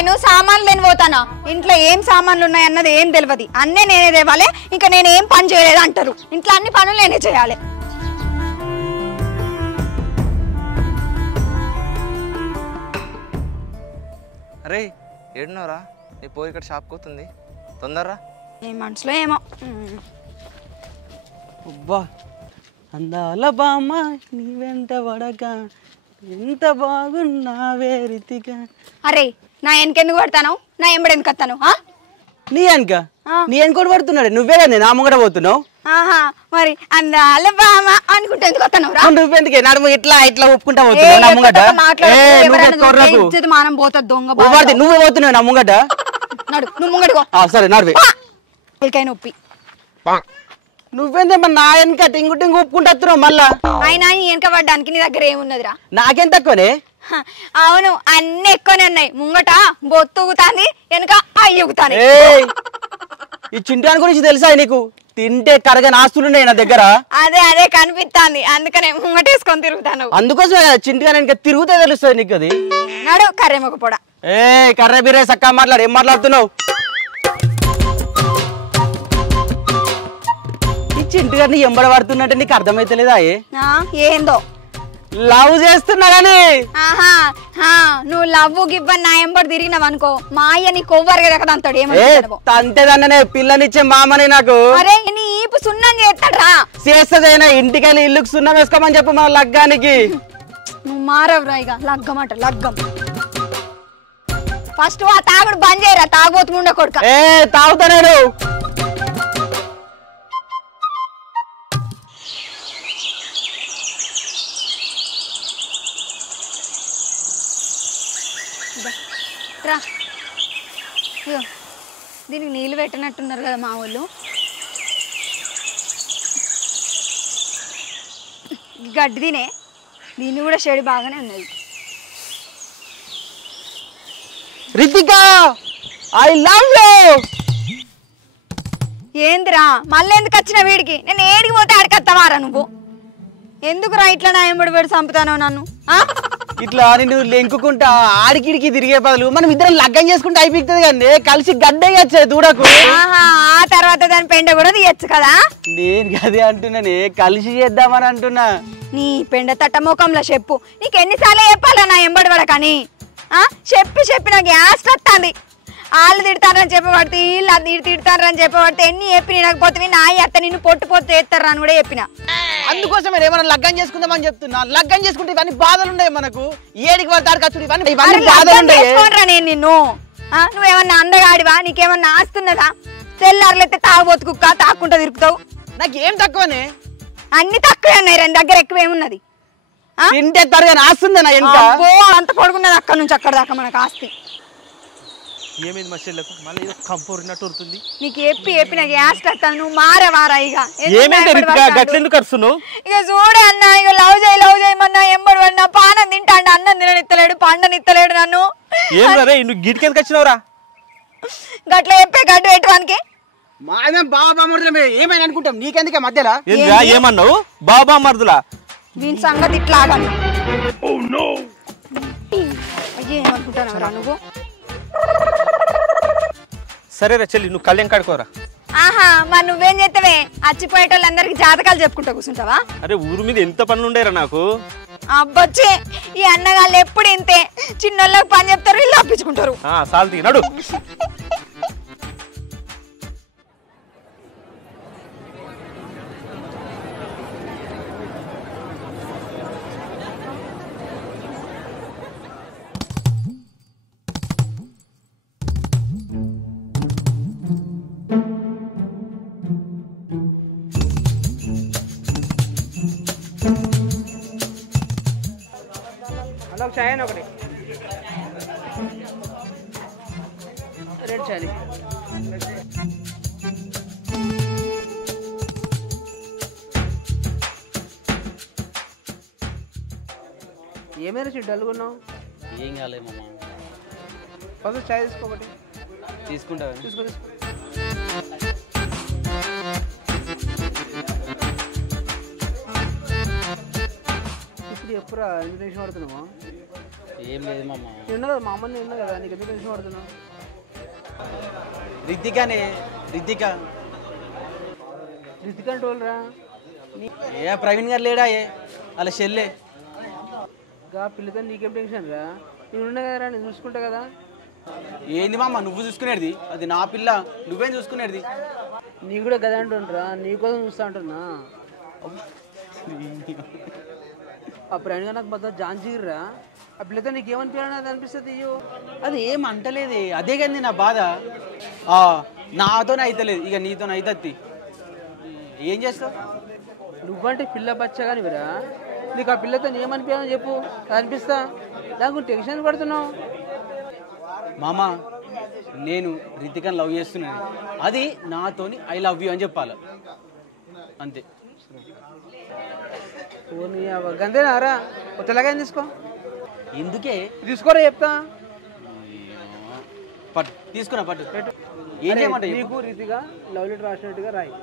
నేను సామాన్లు లేని పోతానా ఇంట్లో ఏం సామాన్లు ఉన్నాయి అన్నది ఏం తెలియదు అన్నీ నేనే తేవాలి ఇంకా నేను ఏం పని చేయలేదు అంటారు ఇంట్లో అన్ని పనులు నేనే చేయాలి అరే ఏడున్నారా నీ పోయి ఇక్కడ షాప్ పోతుంది తొందరరా ఏ మనసులో ఏమో అబ్బా అందాల బామ్మ నీ వెంట పడగా ఎంత బాగున్నావే రితిగా అరే నా వెనకెందుకు పడతాను నా ఎంబడి ఎందుకు వస్తాను నీ వెనక నీ వెనకోటి పడుతున్నాడు నువ్వే కదా నా ముంగట పోతున్నావు ఆహా మరి అందాల బామ అనుకుంటే ఎందుకు వస్తాను నువ్వెందుకే నడుము ఇట్లా ఇట్లా ఒప్పుకుంటా పోతున్నావు నా ముంగట మానం పోతుంది దొంగ నువ్వే పోతున్నావు నా ముంగట నడు నువ్వు ముంగడుకో సరే నడువే నొప్పి నువ్వేందేమో నా వెనక టింగు టింగు ఒప్పుకుంటా వస్తున్నావు మళ్ళా అయినా వెనక పడ్డానికి నీ దగ్గర ఏమున్నదిరా నాకేం తక్కువనే అవును అన్ని ఎక్కువనే ఉన్నాయి ముంగట బొత్తుగుతాంది వెనక అయ్యుగుతాను ఈ చింటాని గురించి తెలుసా నీకు తింటే కరగని ఆస్తులున్నాయి నా దగ్గర అదే అదే కనిపిస్తాంది అందుకనే ముంగటేసుకొని తిరుగుతాను అందుకోసమే చింటిగా వెనక తిరుగుతే తెలుస్తుంది నీకు అది నడు కర్రేమొక పొడ కర్రే బిర్రే సక్క మాట్లాడు ఏం మాట్లాడుతున్నావు ఈ చింటి గారిని ఎంబడ పడుతున్నట్టే నీకు అర్థమైతలేదా ఏందో లవ్ చేస్తున్నా గానీ నువ్వు లవ్వు గివ్వని నా ఎంబడి తిరిగినావు అనుకో మా అయ్య నీ కొవ్వరుగా కదా అంటాడు ఏమంటాడు తంతేదన్ననే పిల్లనిచ్చే మామని నాకు అరే నీ ఈపు సున్నం చేస్తాడ్రా చేస్తదైనా ఇంటికెళ్ళి ఇల్లుకు సున్నం వేసుకోమని చెప్పు మా లగ్గానికి నువ్వు మారవురా ఇక లగ్గమాట లగ్గం ఫస్ట్ ఆ తాగుడు బంద్ చేయరా తాగబోతు ముండ కొడుక తాగుతా నేను దీనికి నీళ్ళు పెట్టినట్టున్నారు కదా మా వాళ్ళు గడ్డి తినే దీన్ని కూడా చెడి బాగానే ఉన్నది రితిక ఐ లవ్ యూ ఏందిరా మళ్ళీ ఎందుకు వచ్చిన వీడికి నేను ఏడికి పోతే ఆడికత్తమారా నువ్వు ఎందుకురా ఇట్లా నా ఎంబడి పెడి చంపుతానో నన్ను ఇట్లా నిన్ను లెంకుకుంటా ఆడికిడికి తిరిగే బదులు మనం ఇద్దరం లగ్గం చేసుకుంటే అయిపోతుంది కానీ కలిసి గడ్డయ్యచ్చే దూడకు ఆ తర్వాత దాని పెండ కూడా తీయచ్చు కదా నేను అదే అంటున్నానే కలిసి చేద్దామని అంటున్నా నీ పెండ తట్ట ముఖంలో చెప్పు నీకు ఎన్నిసార్లు చెప్పాలా నా ఎంబడి పడకని చెప్పి నాకు గ్యాస్ వస్తుంది వాళ్ళు తిడతారని చెప్పబడితే వీళ్ళు అది తిడతారని చెప్పబడితే ఎన్ని చెప్పి వినకపోతే నా అత్త నిన్ను పొట్టు ఎత్తారు అని కూడా చెప్పిన అందుకోసమే ఏమన్నా లగ్గం చేసుకుందామని చెప్తున్నా లగ్గం చేసుకుంటే ఇవన్నీ బాధలు ఉన్నాయి మనకు ఏడికి పడతాడు ఖర్చు ఇవన్నీ బాధలు ఉన్నాయి నేను నిన్ను నువ్వేమన్నా అందగాడివా నీకేమన్నా ఆస్తున్నదా తెల్లారులైతే తాగుబోతు కుక్క తాక్కుంటా తిరుగుతావు నాకేం తక్కువనే అన్ని తక్కువే ఉన్నాయి రెండు దగ్గర ఎక్కువ ఏమున్నది తింటే తరగని ఆస్తుంది నా ఎంత అంత పొడుగున్నది అక్కడ నుంచి అక్కడ దాకా మనకు ఆస్తి ఏమైంది మా చెల్లెకు మళ్ళీ ఏదో కంపూరినట్టు ఉరుతుంది నీకు చెప్పి నాకు యాస్ట్ వస్తాను నువ్వు మారవారా ఇక గట్లెందుకు అరుస్తున్నావు ఇక చూడే అన్న ఇక లవ్ చేయమన్నా ఎంబడి పడినా పానం తింటాడు అన్నం తిననిత్తలేడు పండనిత్తలేడు నన్ను ఏం రే నువ్వు గిడికి ఎందుకు వచ్చినావురా గట్ల చెప్పే గడ్డు పెట్టడానికి బాబా మరుదులమే ఏమైనా అనుకుంటాం నీకెందుకే మధ్యలో ఏమన్నావు బాబా మరుదులా దీని సంగతి ఇట్లా ఏమనుకుంటానవరా నువ్వు సరేరా చెల్లి నువ్వు కళ్యాణ్ కాడుకోరా మరి నువ్వేం చేస్తావే అచ్చిపోయేటోళ్ళందరికి జాతకాలు చెప్పుకుంటా కూర్చుంటావా అరే ఊరు మీద ఎంత పనులు ఉండేరా నాకు అబ్బొచ్చే ఈ అన్నగాళ్ళు ఎప్పుడు ఇంతే చిన్నోళ్ళకి పని చెప్తారు ఇల్లు అప్పించుకుంటారు సాల్తీ నడు చాయ్ ఒకటి రెడ్ చాయ్ ఏమైనా డల్గున్నావు ఏం కాలేమమ్మా ఫస్ట్ చాయ్ తీసుకోబట్టి తీసుకుంటావా తీసుకో ఇప్పుడు ఎప్పుడా ఇన్విటేషన్ పడుతున్నావా ఏం లేదు మామ. ఉన్నా కదా మా అమ్మని ఉన్నా కదా నీకు ఎందుకు టెన్షన్ పడుతున్నావు? రిద్దికనే రిద్దిక రితిక్ అంటే వాళ్ళరా? ఏ ప్రవీణ్ గారు లేడా అలా చెల్లె గా పిల్లతో నీకేం టెన్షన్ రా? నేను ఉన్నా కదరా, నేను చూసుకుంటా కదా. ఏంది మామ నువ్వు చూసుకునేది? అది నా పిల్ల, నువ్వేం చూసుకునేది? నీ కూడా గదా అంటుండ్రా, నీకోసం చూస్తా అంటున్నా. ఆ ప్రయాణ్ గారు నాకు మొత్తం జాన్సీరా. ఆ పిల్లతో నీకేమనిపించాలని అది అనిపిస్తుంది. అయ్యో అది ఏం అంటలేదే, అదే కానీ నా బాధ. నాతోనే అయితలేదు, ఇక నీతోనే అవుతుంది. ఏం చేస్తావు? నువ్వంటే పిల్ల బచ్చగానివిరా. నీకు ఆ పిల్లతో ఏమనిపించాలని చెప్పు, అది అనిపిస్తా. దానికి టెన్షన్ పడుతున్నావు. మామ నేను రితికని లవ్ చేస్తున్నాను, అది నాతోని ఐ లవ్ యూ అని చెప్పాలి అంతే. గంతేనారా? తెల్లగా తీసుకో. ఎందుకే తీసుకోరా చెప్తా. పట్టు తీసుకున్నా పట్టు. ఏం చేయమంట? నీకు రీతిగా లవ్ లెటర్ రాసినట్టుగా రాయి.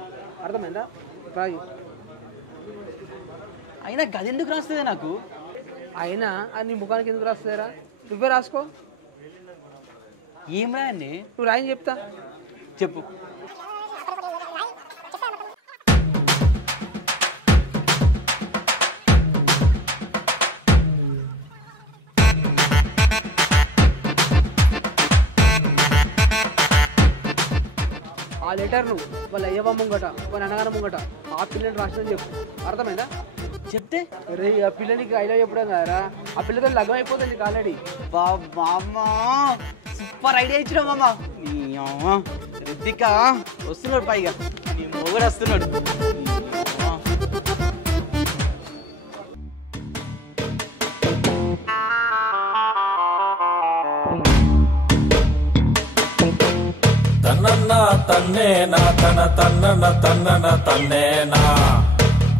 అర్థమైందా? రాయి. అయినా గది ఎందుకు రాస్తుంది నాకు? అయినా అది నీ ముఖానికి ఎందుకు రాస్తుందిరా? నువ్వే రాసుకో. ఏం రాయండి? నువ్వు రాయని చెప్తా. చెప్పు. ఆ లెటర్ను వాళ్ళ అయ్యవ ముంగట, వాళ్ళ అన్నగారు ముంగట ఆ పిల్లని రాసిందని చెప్పు. అర్థమైందా? చెప్తే రే ఆ పిల్లనికి ఐ లవ్ చెప్పడం కదరా, ఆ పిల్లతో లగ్గం అయిపోతుంది నీకు ఆల్రెడీ. సూపర్ ఐడియా ఇచ్చిన మామ. రితిక వస్తున్నాడు, పైగా నీ మొగుడు వస్తున్నాడు. తన్నన్న తన్నేనా తన తన్నన తన్నన తన్నేనా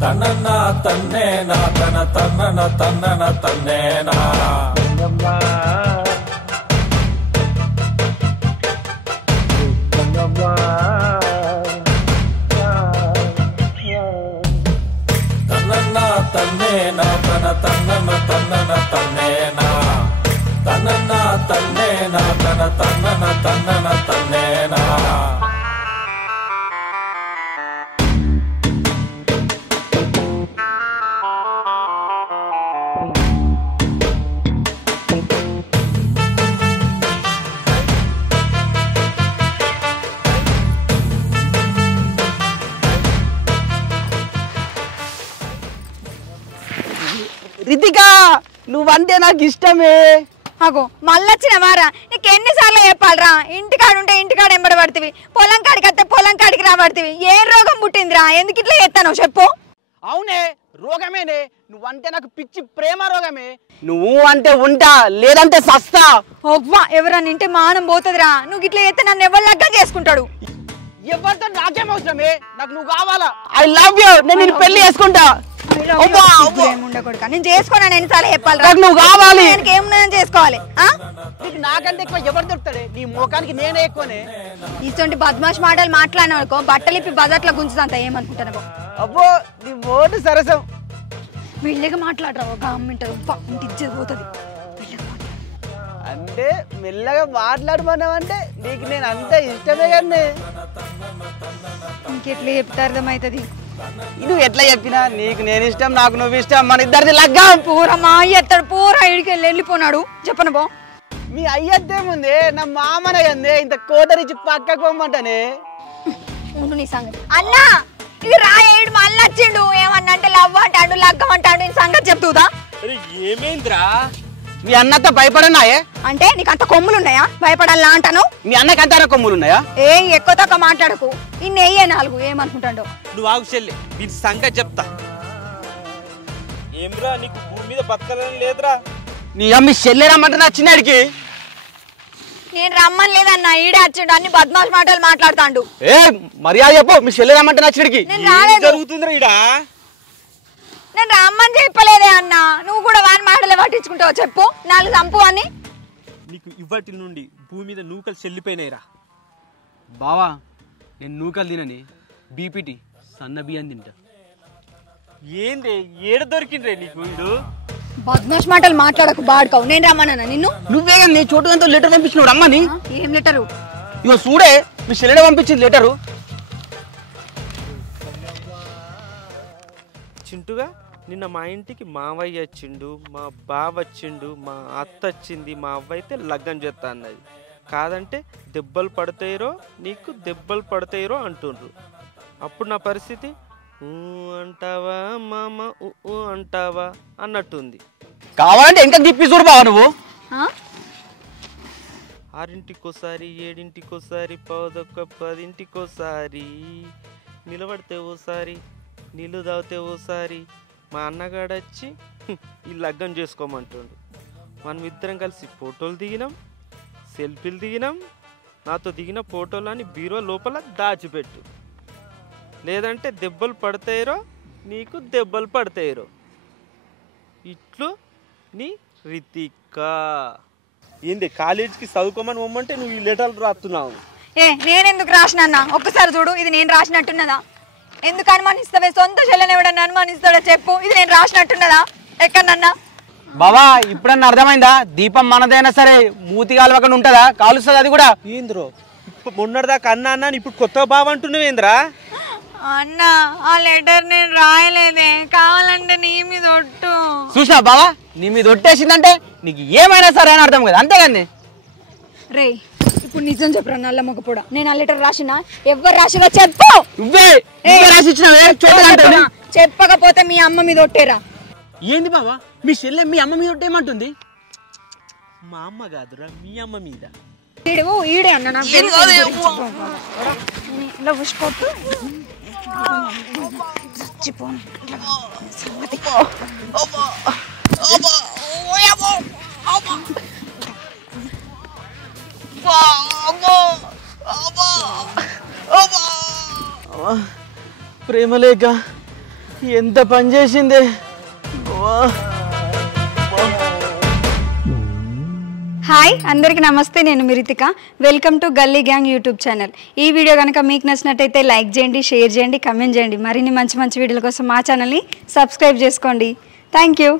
తన్నన్న తన్నేనా తన తన్నన తన్నన తన్నేనా తన్నన్న తన్నేనా తన తన్నన తన్నన తన్నేనా తన్నన్న తన్నేనా తన తన్నన తన్నన తన్నేనా రితిక నువ్వంటే నాకు ఇష్టమే. అగో మళ్ళొచ్చిన వారా, నీకు ఎన్నిసార్లు చెప్పాలరా? ఇంటికాడ ఉంటే ఇంటికాడ ఎంబడి పడుతుంది, పొలం కాడికి వస్తే పొలం కాడికి రాబడుతుంది. ఏం రోగం పుట్టిందిరా? ఎందుకు ఇట్లా చేస్తాను చెప్పు. అవునే రోగమేనే, నువ్వంటే నాకు పిచ్చి ప్రేమ రోగమే. నువ్వు అంటే ఉంటా, లేదంటే సస్తా. ఒవ్వా ఎవరన్నా ఇంటే మానం పోతుందిరా. నువ్వు ఇట్లా చేస్తే నన్ను ఎవరు లగ్గం చేసుకుంటాడు? ఎవరితో నాకేం అవసరమే, నాకు నువ్వు కావాలా. ఐ లవ్ యూ, నేను నిన్ను పెళ్లి చేసుకుంటా. ఉండకూడదు, నేను చేసుకోను. ఎన్నిసార్లు చెప్పాలి? నువ్వు కావాలి. ఏమున్నా చేసుకోవాలి. నీకు నాకంటే ఎక్కువ ఎవరు దొరుకుతాడే? నీ ముఖానికి నేనే ఎక్కువనే. ఇటువంటి బద్మాష్ మాటలు మాట్లాడినాడుకో బట్టలు ఇప్పి బజార్లో గుంచుదంత. ఏమనుకుంటాను? అబ్బో నీ మోటు సరసం. మెల్లగా మాట్లాడరా, ఒక అమ్మింటారు ఇచ్చేది పోతుంది. అంటే మెల్లగా మాట్లాడమన్నావంటే నీకు నేను అంత ఇష్టమే కానీ ఇంకెట్లా చెప్తే అర్థమవుతుంది? నువ్వు ఎట్లా చెప్పినా నీకు నేను ఇష్టం, నాకు నువ్వు ఇష్టం, మన ఇద్దరిది లగ్గం. పూర మా అయ్య ఎత్తాడు, పూర ఇడికి వెళ్ళిపోయినాడు. చెప్పను బో. మీ అయ్యద్దేముంది, నా మామనే అందే ఇంత కోటరిచ్చి పక్కకు పోమ్మంటానే. నీ సంగతి అన్నా, ఇది రాయేడు మళ్ళీ వచ్చిండు. ఏమన్నా అంటే లవ్ అంటాడు, లగ్గం అంటాడు. నీ సంగతి చెప్తుందా? ఏమైందిరా? మీ అన్నతో భయపడన్నాయే అంటే నీకు అంత కొమ్ములు ఉన్నాయా భయపడాలా అంటాను? మీ అన్నకి అంత కొమ్ములు ఉన్నాయా? ఏ ఎక్కువ తక్కువ మాట్లాడకు. ఇన్ని వెయ్యే 4 ఏమనుకుంటాడు? నువ్వు ఆగు చెల్లి, దీని సంగతి చెప్తా. ఏమ్రా నీకు భూమి మీద బతకాలని లేదురా? నీ అమ్మి చెల్లెరమ్మంటే నా చిన్నడికి. నేను రమ్మని లేదన్నా, ఈడే వచ్చిండు. అన్ని బద్మాష్ మాటలు మాట్లాడుతాండు. ఏ మర్యాద చెప్పు, మీ చెల్లెరమ్మంటే నా చిన్నడికి. జరుగుతుందిరా ఈడ? నేను రమ్మని చెప్పలేదే అన్నా, నువ్వు కూడా వాని మాటలే పట్టించుకుంటావు. చెప్పు, 4 చంపు అని. నీకు ఇవ్వటి నుండి భూమి మీద నూకలు చెల్లిపోయినాయిరా. బావా నేను నూకలు తినని బీపీటీ సన్న బియ్యం తింటా. ఏంది ఏడ దొరికిండ్రే నీకు? వీడు బద్మాష్ మాటలు మాట్లాడకు బాడుకావు. నేను రమ్మన్నా నిన్ను? నువ్వే నీ చోటు ఎంతో లెటర్ పంపించినాడు అమ్మని. ఏం లెటరు? ఇగో చూడే మీ చెల్లెడే పంపించింది లెటరు. చింటుగా నిన్న మా ఇంటికి మావయ్య వచ్చిండు, మా బావ వచ్చిండు, మా అత్త వచ్చింది, మా అవ్వ అయితే లగ్గం చేస్తా అన్నది. కాదంటే దెబ్బలు పడతాయిరో నీకు దెబ్బలు పడతాయిరో అంటుండ్రు. అప్పుడు నా పరిస్థితి అంటావా మామ అంటావా అన్నట్టుంది. కావాలంటే ఇంకా తిప్పి చూడు బావ నువ్వు. 6ంటికోసారి 7ంటికోసారి 10:10 నిలబడితే ఓసారి నీళ్ళు తాగితే ఓసారి మా అన్నగాడొచ్చి ఈ లగ్గం చేసుకోమంటుండు. మనం ఇద్దరం కలిసి ఫోటోలు దిగినాం, సెల్ఫీలు దిగినాం. నాతో దిగిన ఫోటోలని బీరో లోపల దాచిపెట్టు, లేదంటే దెబ్బలు పడతాయిరో నీకు దెబ్బలు పడతాయిరో. ఇట్లు నీ రితిక. ఏంది కాలేజీకి చదువుకోమని పొమ్మంటే నువ్వు ఈ లెటర్లు రాస్తున్నావు. నేనెందుకు రాసినా? ఒక్కసారి చూడు, ఇది నేను రాసినట్టున్నదా? ఎందుకు అనుమానిస్తావే? సొంత చెల్లెని ఎవడన్నా అనుమానిస్తాడో చెప్పు. ఇది నేను రాసినట్టున్నదా ఎక్కడన్నా? బావా ఇప్పుడన్నా అర్థమైందా? దీపం మనదైనా సరే మూతి కాలువకుండా ఉంటుందా? కాలుస్తుంది అది కూడా. ఏంద్రో ఇప్పుడు మొన్నటిదాకా అన్నా అన్నా ఇప్పుడు కొత్త బావ అంటున్నావేంద్రా? అన్న ఆ లెటర్ నేను రాయలేదే, కావాలంటే నీ మీద ఒట్టు. చూసినా బావా నీ మీద ఒట్టేసిందంటే నీకు ఏమైనా సరే అని అర్థం కదా, అంతేగాని. రే ఇప్పుడు నిజం చెప్పరా నల్ల మొగపోడా, నేను ఆ లెటర్ రాసినా? ఎవరు రాసినా చెప్పు. చెప్పకపోతే మీ అమ్మ మీద ఒట్టేరా. ఏంది బావా మీ చెల్లె మీ అమ్మ మీద ఒట్టేయమంటుంది? మా అమ్మ కాదురా మీ అమ్మ మీద. ఈడే అన్న నాకు ప్రేమలేక ఎంత పని చేసిందే. హాయ్ అందరికీ నమస్తే, నేను రితిక. వెల్కమ్ టు గల్లీ గ్యాంగ్ యూట్యూబ్ ఛానల్. ఈ వీడియో కనుక మీకు నచ్చినట్టయితే లైక్ చేయండి, షేర్ చేయండి, కమెంట్ చేయండి. మరిన్ని మంచి మంచి వీడియోల కోసం మా ఛానల్ని సబ్స్క్రైబ్ చేసుకోండి. Thank you.